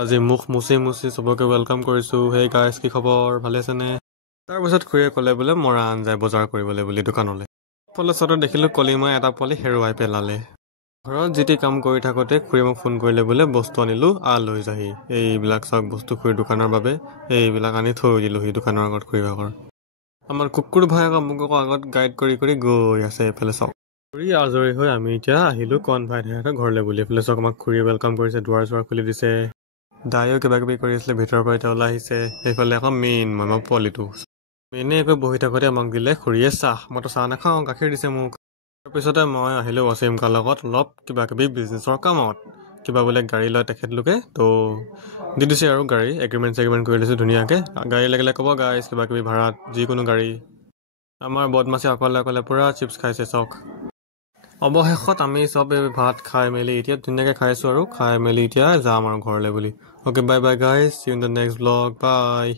আজি মুখ মুচি মুচি চবকে ৱেলকাম কৰিছোঁ। হেই গাইজ, কি খবৰ, ভালে আছেনে? তাৰপিছত খুৰীয়ে ক'লে বোলে মৰা আঞ্জাই বজাৰ কৰিবলৈ বুলি দোকানলৈ। ফলে চতে দেখিলোঁ কলিমাই এটা পোৱালি হেৰুৱাই পেলালে। ঘৰত যি টি কাম কৰি থাকোঁতে খুৰীয়ে মোক ফোন কৰিলে বোলে বস্তু আনিলোঁ লৈ যাহি। এইবিলাক চাওক বস্তু খুৰীৰ দোকানৰ বাবে, এইবিলাক আনি থৈ দিলোঁহি দোকানৰ আগত খুৰী ভাগৰ। আমাৰ কুকুৰ ভাই মোক আগত গাইড কৰি কৰি গৈ আছে। এইফালে চাওক খুৰী আজৰি হৈ আমি এতিয়া আহিলোঁ কণ ভাইহঁতৰ ঘৰলৈ বুলি। এইফালে চাওক আমাক খুৰীয়ে ৱেলকাম কৰিছে, দুৱাৰ চোৱাৰ খুলি দিছে। দাইও কিবা কিবি কৰি আছিলে, ভিতৰৰ পৰা এতিয়া ওলাই আহিছে। সেইফালে আকৌ মেইন মই পোৱালিটো মেইনে একো বহি থাকোঁতে আমাক দিলে খুৰীয়ে চাহ। মইতো চাহ নাখাওঁ, গাখীৰ দিছে মোক। তাৰপিছতে মই আহিলোঁ ৱাচিমকাৰ লগত অলপ কিবা কিবি বিজনেছৰ কামত। কিবা বোলে গাড়ী লয় তেখেতলোকে, তো দি দিছে আৰু গাড়ী এগ্ৰিমেণ্ট কৰি দিছোঁ ধুনীয়াকৈ। গাড়ী লাগিলে ক'ব গাইজ, কিবা কিবি ভাড়াত যিকোনো গাড়ী। আমাৰ বদমাছে অকলে পূৰা চিপছ খাইছে চাওক। অৱশেষত আমি চব ভাত খাই মেলি এতিয়া ধুনীয়াকৈ খাইছোঁ আৰু খাই মেলি এতিয়া যাম আৰু ঘৰলৈ বুলি। Okay bye bye guys, see you in the next blog, by.